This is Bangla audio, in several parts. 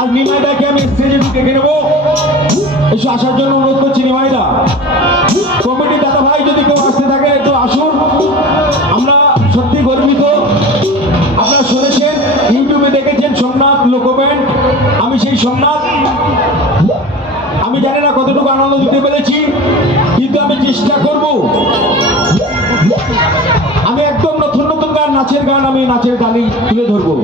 আর নিমাইদাকে আমি স্টেজে ঢুকে নেবো, এসে আসার জন্য অনুরোধ করছি। নিমাইদা, কমিটি দাদা ভাই যদি কেউ আসতে থাকে একটু আসুন, আমরা সত্যি গর্বিত। আপনারা শুনেছেন, ইউটিউবে দেখেছেন সোমনাথ লোকো ব্যান্ড, আমি সেই সোমনাথ। আমি জানি না কতটুকু আনন্দ দিতে পেরেছি, কিন্তু আমি চেষ্টা করব। আমি একদম নতুন নতুন গান, নাচের গান, আমি নাচের গানই তুলে ধরবো।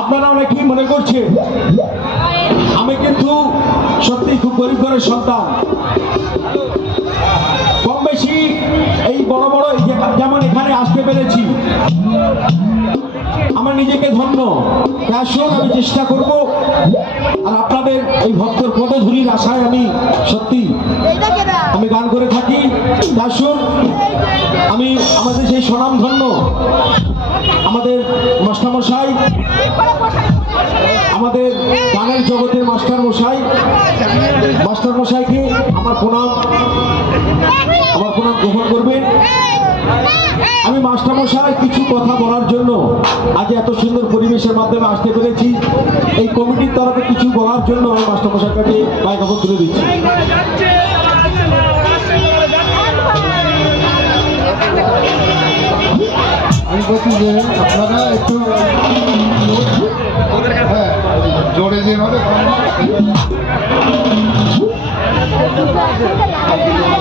আপনারা অনেকেই মনে করছেন আমি কিন্তু সত্যি খুব গরিব ঘরের সন্তান। কম বেশি এই বড় বড় যেমন এখানে আসতে পেরেছি, আমার নিজেকে ধন্য। আসুন, আমি চেষ্টা করব। আর আপনাদের এই ভক্তর পদধূলির আশায় আমি সত্যি আমি গান করে থাকি। আসুন, আমি আমাদের সেই স্বনাম ধন্য আমাদের মাস্টারমশাই, আমাদের গানের জগতের মাস্টারমশাইকে আমার প্রণাম গ্রহণ করবেন। আমি মাস্টারমশাই কিছু কথা বলার জন্য আজ এত সুন্দর পরিবেশের মাধ্যমে আসতে পেরেছি। এই কমিটির তরফে কিছু বলার জন্য আমি মাস্টারমশাইর কাছে মাইক্রোফোন তুলে দিচ্ছি। আমি বলছি যে আপনারা একটু জোরে যেভাবে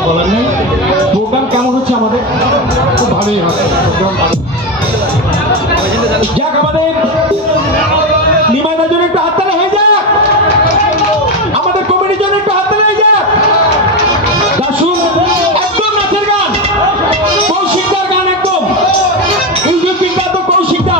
বলার নেই। প্রোগ্রাম কেমন হচ্ছে আমাদের? খুব ভালোই হবে প্রোগ্রাম, ভালো। যাক, আমাদের নিমাইদার জন্য একটু হাততালি হয়ে যাক, আমাদের কমিটির জন্য একটু হাততালি হয়ে যাক। আসুন, একদম নাচের গান, কৌশিকদার গান, একদম বিখ্যাত কৌশিকদা।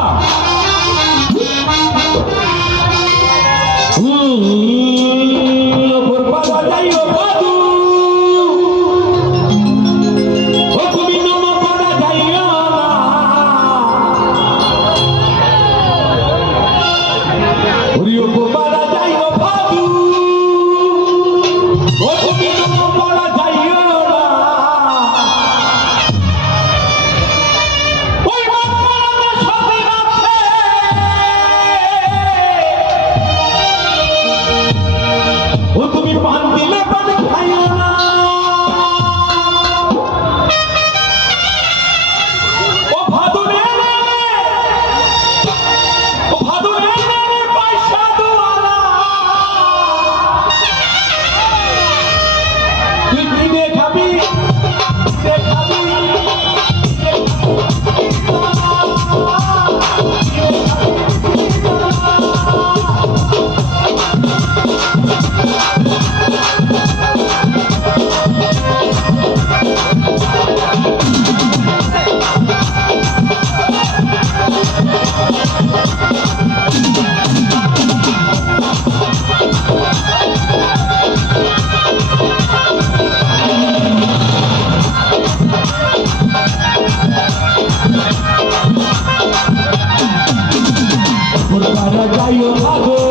যাইও ভাগো